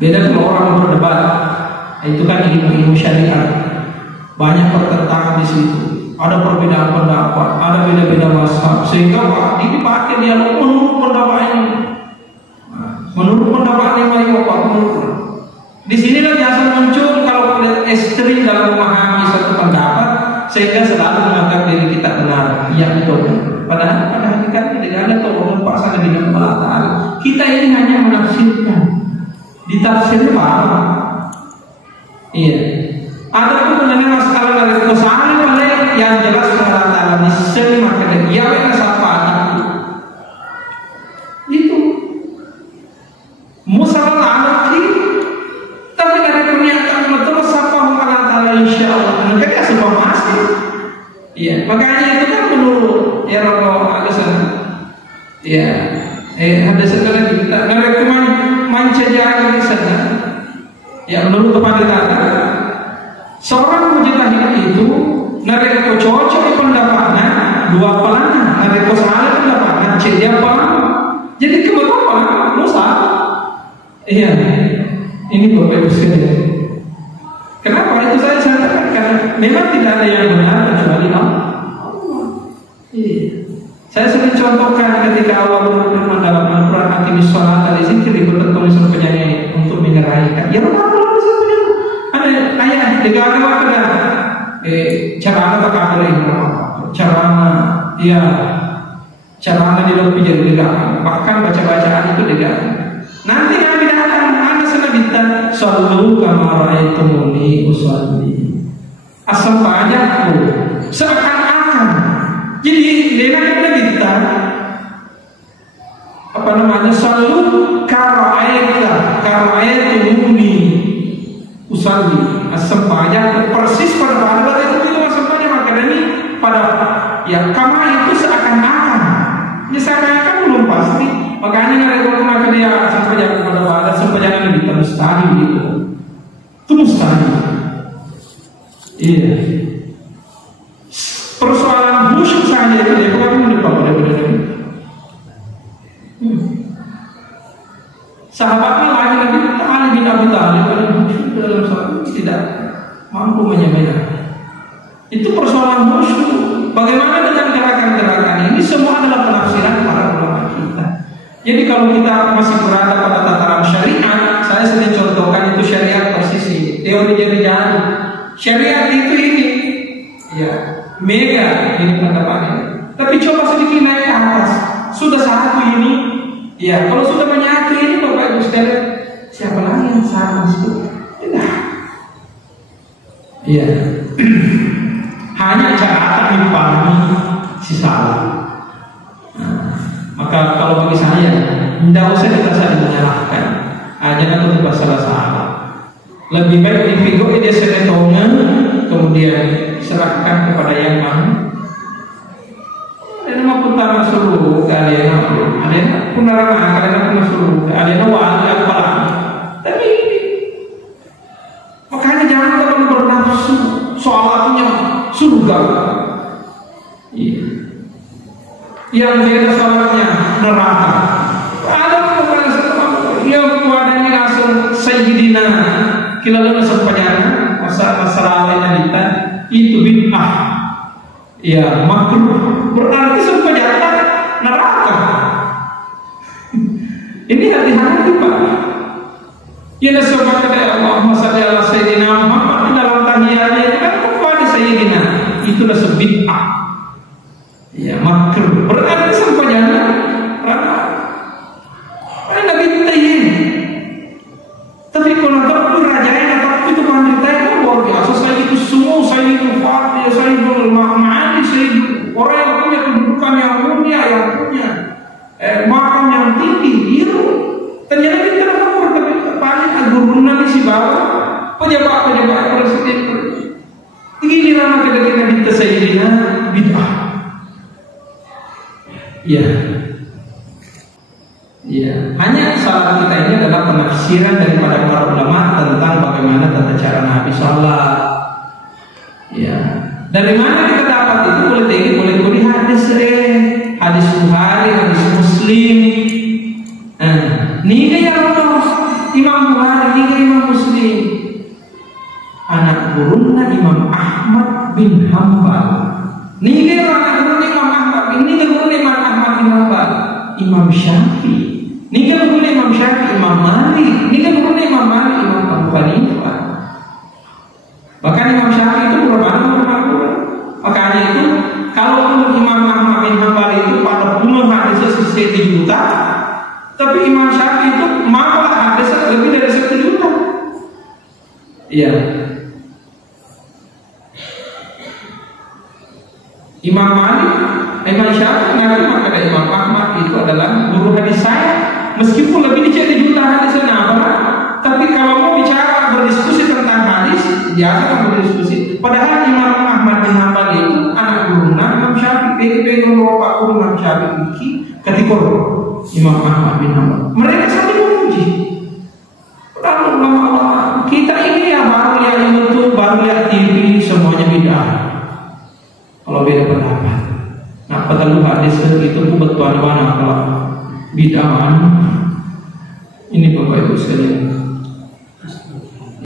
Beda kalau orang berdebat, itu kan ilmu syariat, banyak pertentangan di situ, ada perbedaan pendapat, ada beda-beda mazhab, sehingga ini pakai dialog menurut pendapat ini, menurut pendapat yang paling menurut. Di sinilah biasa muncul kalau ekstrim dalam memahami satu pendapat, sehingga selalu menganggap diri kita benar, iya betul. Padahal pada hakikatnya tidak ada tolong pasangan dengan Allah Ta'ala. Kita ini hanya menafsirkan, ditafsir paham. Iya. Ada pun mengenai masalah dari kesalahan yang jelas Allah Ta'ala niscaya maka dia yang sapa anakku. Itu musalah anakki, tapi dari pernyataan betul sapa Allah Ta'ala insya Allah. Mereka semua masih. Iya. Makanya itu kan menurut ya Rabbah agasan. Ya. Ada sekali kita ngerekomen mancajaga di sana. Ya menurut kepada seorang mujtahid itu nareko cocok pendapatnya dua pelana, nareko salah pendapatnya dia paham. Jadi kebetulan Musa. Iya. Ini Bapak Ibu sekalian. Kenapa itu saya katakan? Karena memang tidak ada yang benar kecuali Allah. Iya. Saya sering contohkan ketika Allah berfirman dalam Al-Quran aqimi sholata li dzikri, bertemu sama penyanyi untuk menyerahkan. Ya Allah ada ayat digagawa kada carana pakabel ini, carana di dalam pijar digagawa, bahkan baca-bacaan itu digagawa. Nanti kami datang ada senabitan sallu kama ra'aitumuni usolli, asal banyakku seakan-akan. Jadi lena kita minta apa namanya sallu kara'aitumuni usolli, asal banyak persis pada pada itu maksudnya maka ini pada ya kama itu seakan-akan, ya seakan-akan belum pasti. Makanya ada orang maka dia sampai jangan pada pada sampai jangan lebih mustahil gitu. Itu mustahil. Iya. Persoalan khusyuk saja itu dia bukan mendepak pada sahabatnya lain lagi Ali bin Abi Thalib dalam soal tidak mampu menyamakan. Itu persoalan khusyuk. Bagaimana dengan gerakan-gerakan ini semua adalah penafsiran para ulama kita. Jadi kalau kita masih berada pada tataran syariat, saya sering contohkan itu syariat persisi, teori jari-jari. Syariat itu ini, ya, mega ini pendapatnya. Tapi coba sedikit naik ke atas, sudah satu ini, ya. Kalau sudah menyatu ini, Bapak Ibu sekalian, siapa lagi yang sama itu? Tidak. Iya. Hanya cara dipahami si salah. Maka kalau bagi saya, tidak usah kita saling menyalahkan, jangan terlibat salah-salah. Lebih baik dipikir dia senetongan, kemudian serahkan kepada yang maha. Ada nama pun tak masuk kalian, ada pun nama kalian pun masuk, ada nama wajib apa? Tapi makanya jangan terlalu bernafsu soalnya surga. Iya. Yang dia soalnya neraka. Ada yang kuadanya langsung Sayyidina kilala sepanjangnya masalah wanita itu bid'ah. Ya makruh. Berarti sepanjangnya neraka. Ini hati-hati Pak. Ya nasabah kepada Allahumma shalli ala Sayyidina Muhammad dalam tahiyatnya itu kan kepada Sayyidina itulah sebid'ah. Ya makruh. Berarti sepanjangnya neraka. Nabi Tayyib. Tapi kalau tak rajanya tak itu pandai itu luar biasa. Saya itu semua, saya itu Fatih, saya itu Mahmadi, saya itu orang yang punya kedudukan yang mulia, yang punya makam yang tinggi. Itu ternyata kita dapat tapi paling aguruna di si bawah pejabat presiden. Begini nama kita minta Sayyidina bid'ah. Ya. Ya, hanya salah kita ini adalah penafsiran daripada para ulama tentang bagaimana tata cara Nabi sholat. Ya, dari mana kita dapat itu? Boleh hadis hadis Bukhari, hadis Muslim. Ini ya Allah, Imam Bukhari anak guruna Imam Ahmad bin Hambal. Niki anak guruna Imam Ahmad bin Hambal, Imam Syafi'i. Niki guruna Imam Syafi'i, Imam Malik. Niki guruna Imam Malik, Imam Abu Hanifah. Bahkan Imam Syafi'i itu berapa? Makanya itu kalau Imam Ahmad bin Hambal itu pada umum hadisnya 1 juta, tapi Imam Syafi'i itu malah hadisnya lebih dari 1 juta. Iya. Imam Malik, Imam Syafi'i ngaku maka Imam Ahmad itu adalah guru hadis saya, meskipun lebih dari juta hadisnya apa? Tapi kalau mau bicara berdiskusi tentang hadis, biasa kan berdiskusi. Padahal Imam Ahmad bin Hambal itu anak guruna Imam Syafi'i, Pak guru Imam Syafi'i ketika Imam Ahmad bin Hambal. Mereka saling memuji. Allah, kita ini ya baru lihat YouTube, baru lihat TV, semuanya bid'ah. Kalau beda pendapat, nah petaluk hadis itu betul mana kalau bid'ah. Ini Bapak Ibu sekalian.